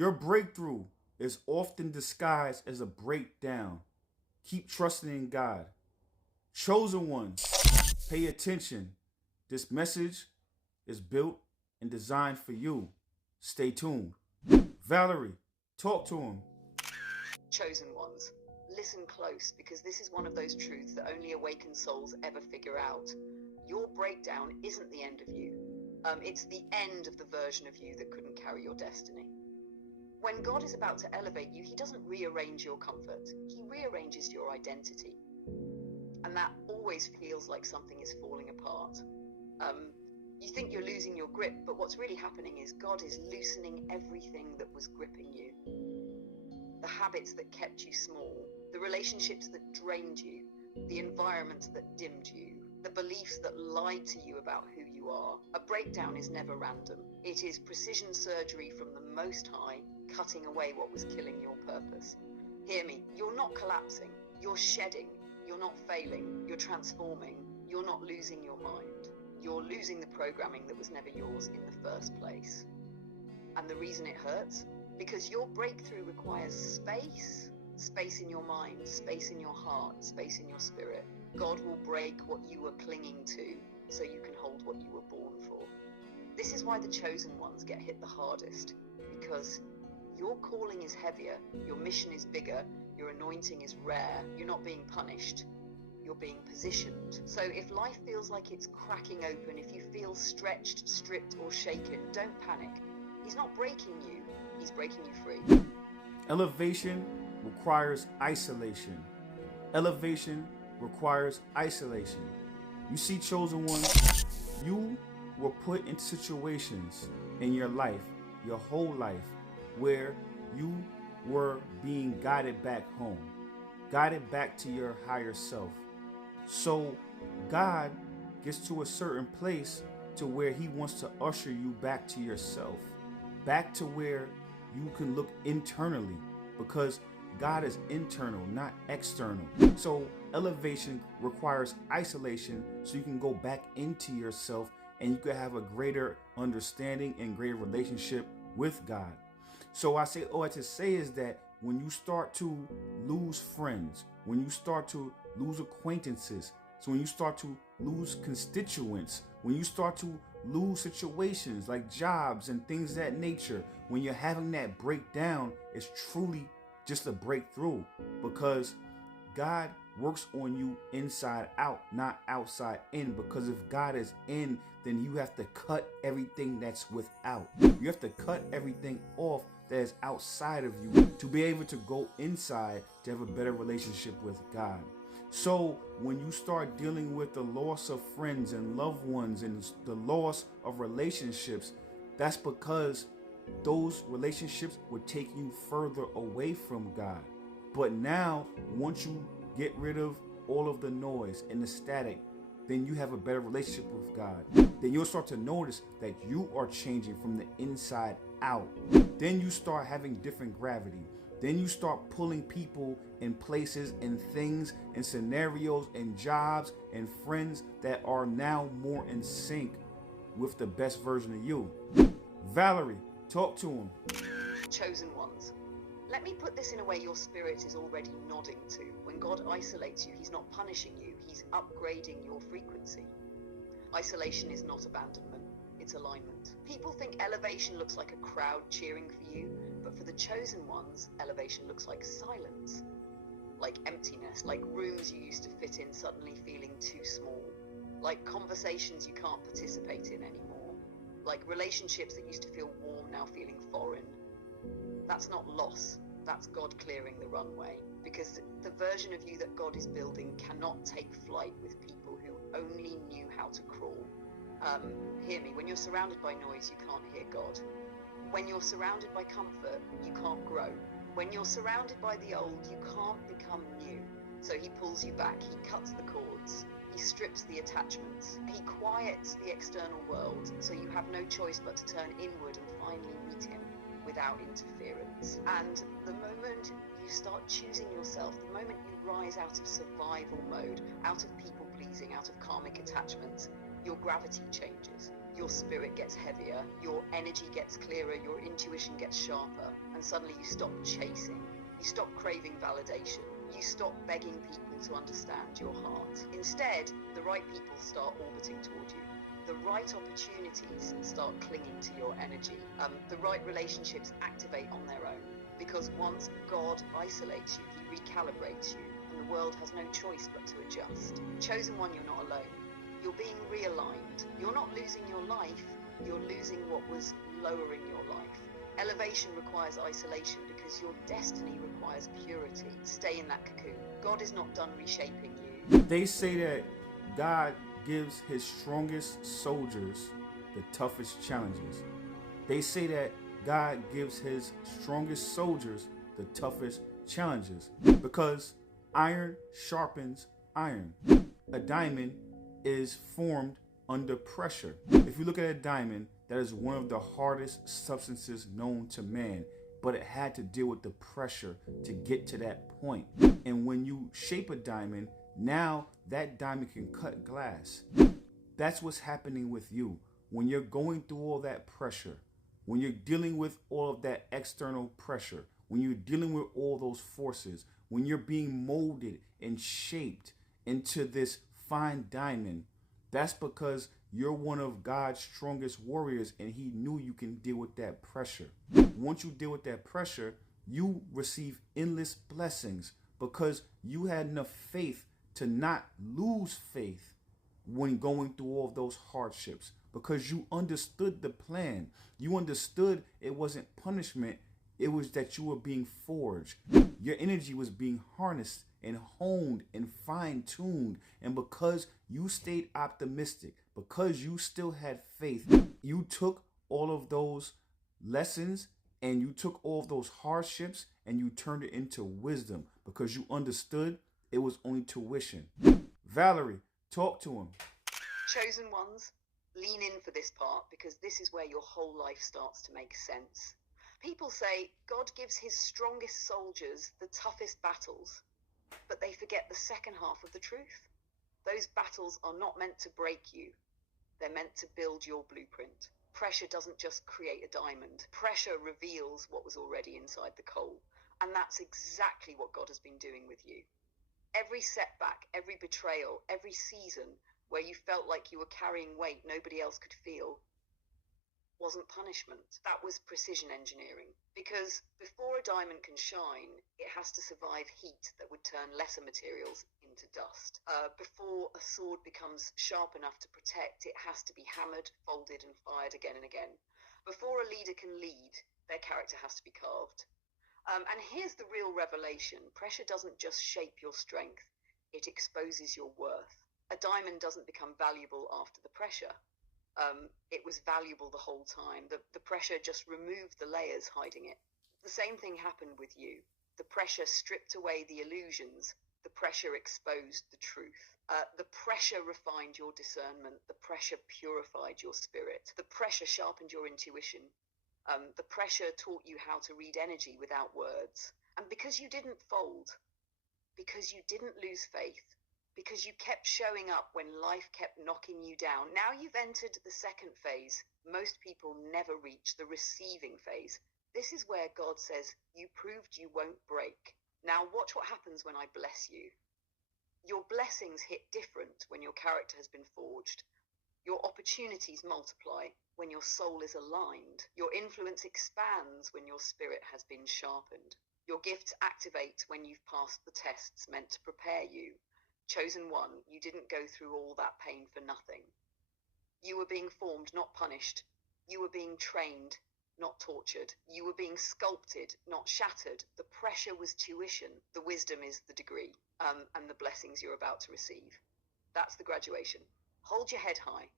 Your breakthrough is often disguised as a breakdown. Keep trusting in God. Chosen ones, pay attention. This message is built and designed for you. Stay tuned. Valerie, talk to him. Chosen ones, listen close, because this is one of those truths that only awakened souls ever figure out. Your breakdown isn't the end of you. It's the end of the version of you that couldn't carry your destiny. When God is about to elevate you, he doesn't rearrange your comfort. He rearranges your identity. And that always feels like something is falling apart. You think you're losing your grip, but what's really happening is God is loosening everything that was gripping you. The habits that kept you small, the relationships that drained you, the environments that dimmed you, the beliefs that lied to you about who you are. A breakdown is never random. It is precision surgery from the Most High, cutting away what was killing your purpose. Hear me, you're not collapsing, you're shedding, you're not failing, you're transforming, you're not losing your mind. You're losing the programming that was never yours in the first place. And the reason it hurts? Because your breakthrough requires space. Space in your mind, space in your heart, space in your spirit. God will break what you were clinging to so you can hold what you were born for. This is why the chosen ones get hit the hardest, because your calling is heavier, your mission is bigger, your anointing is rare, you're not being punished, you're being positioned. So if life feels like it's cracking open, if you feel stretched, stripped, or shaken, don't panic. He's not breaking you, he's breaking you free. Elevation requires isolation. Elevation requires isolation. You see, chosen ones, you were put in situations in your life, your whole life, where you were being guided back home, guided back to your higher self. So God gets to a certain place to where he wants to usher you back to yourself, back to where you can look internally, because God is internal, not external. So elevation requires isolation so you can go back into yourself and you can have a greater understanding and greater relationship with God. So all I to say is that when you start to lose friends, when you start to lose acquaintances, so when you start to lose constituents, when you start to lose situations like jobs and things of that nature, when you're having that breakdown, it's truly just a breakthrough, because God works on you inside out, not outside in. Because if God is in, then you have to cut everything that's without. You have to cut everything off that is outside of you to be able to go inside to have a better relationship with God. So when you start dealing with the loss of friends and loved ones and the loss of relationships, that's because those relationships would take you further away from God. But now, once you get rid of all of the noise and the static, then you have a better relationship with God. Then you'll start to notice that you are changing from the inside out. Then you start having different gravity. Then you start pulling people in places and things and scenarios and jobs and friends that are now more in sync with the best version of you. Valerie, talk to him. Chosen ones, let me put this in a way your spirit is already nodding to. When God isolates you, he's not punishing you, he's upgrading your frequency. Isolation is not abandonment, it's alignment. People think elevation looks like a crowd cheering for you, but for the chosen ones, elevation looks like silence, like emptiness, like rooms you used to fit in suddenly feeling too small, like conversations you can't participate in anymore, like relationships that used to feel warm now feeling foreign. That's not loss, that's God clearing the runway, because the version of you that God is building cannot take flight with people who only knew how to crawl. Hear me, when you're surrounded by noise, you can't hear God. When you're surrounded by comfort, you can't grow. When you're surrounded by the old, you can't become new. So he pulls you back, he cuts the cords, he strips the attachments, he quiets the external world, so you have no choice but to turn inward and finally meet him without interference. And the moment you start choosing yourself, the moment you rise out of survival mode, out of people pleasing, out of karmic attachments, your gravity changes. your spirit gets heavier, your energy gets clearer, your intuition gets sharper, and suddenly you stop chasing. You stop craving validation. You stop begging people to understand your heart. Instead, the right people start orbiting toward you. The right opportunities start clinging to your energy. The right relationships activate on their own. Because once God isolates you, he recalibrates you, and the world has no choice but to adjust. Chosen one, you're not alone. You're being realigned. You're not losing your life, you're losing what was lowering your life. Elevation requires isolation because your destiny requires purity. Stay in that cocoon. God is not done reshaping you. They say that God gives his strongest soldiers the toughest challenges. They say that God gives his strongest soldiers the toughest challenges because iron sharpens iron. A diamond is formed under pressure. If you look at a diamond, that is one of the hardest substances known to man, but it had to deal with the pressure to get to that point. And when you shape a diamond, now that diamond can cut glass. That's what's happening with you. When you're going through all that pressure, when you're dealing with all of that external pressure, when you're dealing with all those forces, when you're being molded and shaped into this fine diamond, that's because you're one of God's strongest warriors, and he knew you can deal with that pressure. Once you deal with that pressure, you receive endless blessings because you had enough faith to not lose faith when going through all of those hardships, because you understood the plan. You understood it wasn't punishment, it was that you were being forged. Your energy was being harnessed and honed and fine-tuned. And because you stayed optimistic, because you still had faith, you took all of those lessons and you took all of those hardships and you turned it into wisdom because you understood it was only tuition. Valerie, talk to him. Chosen ones, lean in for this part because this is where your whole life starts to make sense. People say God gives his strongest soldiers the toughest battles, but they forget the second half of the truth. Those battles are not meant to break you. They're meant to build your blueprint. Pressure doesn't just create a diamond. Pressure reveals what was already inside the coal. And that's exactly what God has been doing with you. Every setback, every betrayal, every season where you felt like you were carrying weight nobody else could feel wasn't punishment. That was precision engineering. Because before a diamond can shine, it has to survive heat that would turn lesser materials into dust. Before a sword becomes sharp enough to protect, it has to be hammered, folded, and fired again and again. Before a leader can lead, their character has to be carved. And here's the real revelation. Pressure doesn't just shape your strength, it exposes your worth. A diamond doesn't become valuable after the pressure. It was valuable the whole time. The pressure just removed the layers hiding it. The same thing happened with you. The pressure stripped away the illusions. The pressure exposed the truth. The pressure refined your discernment. The pressure purified your spirit. The pressure sharpened your intuition. The pressure taught you how to read energy without words. And because you didn't fold, because you didn't lose faith, because you kept showing up when life kept knocking you down, now you've entered the second phase. Most people never reach the receiving phase. This is where God says, you proved you won't break. Now watch what happens when I bless you. Your blessings hit different when your character has been forged. Your opportunities multiply when your soul is aligned. Your influence expands when your spirit has been sharpened. Your gifts activate when you've passed the tests meant to prepare you. Chosen one, you didn't go through all that pain for nothing. You were being formed, not punished. You were being trained, not tortured. You were being sculpted, not shattered. The pressure was tuition. The wisdom is the degree, and the blessings you're about to receive. That's the graduation. Hold your head high.